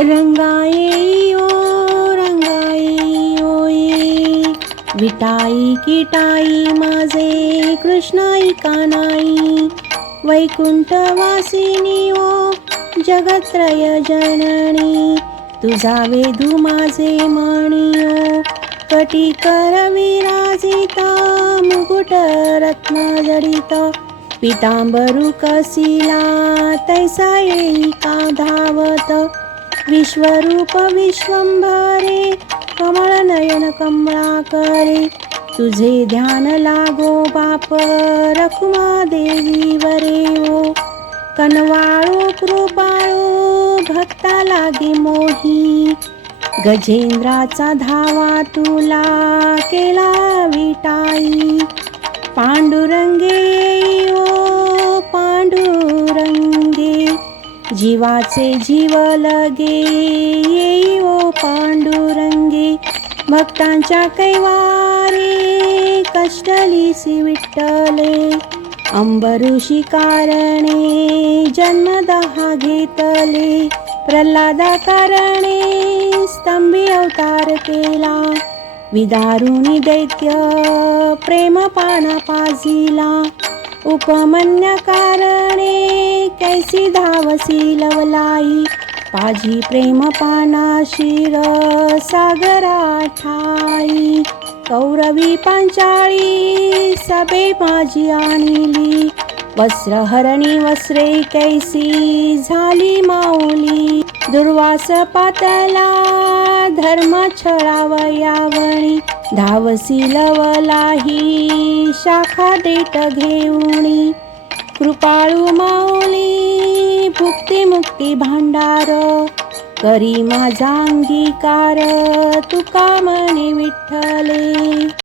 रंगाई ओ ये, विटाई किटाई माझे कृष्णाई कानाई, वैकुंठवासिनी ओ जगत्रय जननी, तुझा वेधू माझे मणी ओ, कटिकर विराजिता मुकुट रत्न जडित, पीतांबरू कसिला तैसा येई का धावत, विश्वरूप विश्वंभरे कमळ नयन कमळाकरे, तुझे ध्यान लागो बाप रखुमा देवी वरे ओ, कनवाळो कृपाळो भक्ता लागे मोही, गजेंद्राचा धावा तुला केला विटाई, पांडुरंगे ओ पांडुरंगे, जीवाचे जीव लगे येई ओ पांडुरंगे, भक्तांच्या कैवारे कष्टलीसी विठ्ठले, अंबऋषी कारणे जन्मदहा घेतले, प्रल्हादा कारणे स्तंभी अवतार केला, विदारुणी दैत्य प्रेम पाना पाजिला, उपमन्य कारणे कैसी धावसी लवलाई, पाजी प्रेम पाना शिर सागरा ठाई, कौरवी पांचाळी सभे माझी आणिली, वस्त्रहरणी वस्त्रे कैसी झाली माऊली, दुर्वास पातला धर्म छळावयावणी, धावसी लवलाही शाखा देठ घेऊणी, कृपाळू माऊली भुक्ती मुक्ती भांडार, करी माझा अंगीकार तुका म्हणे विठ्ठले.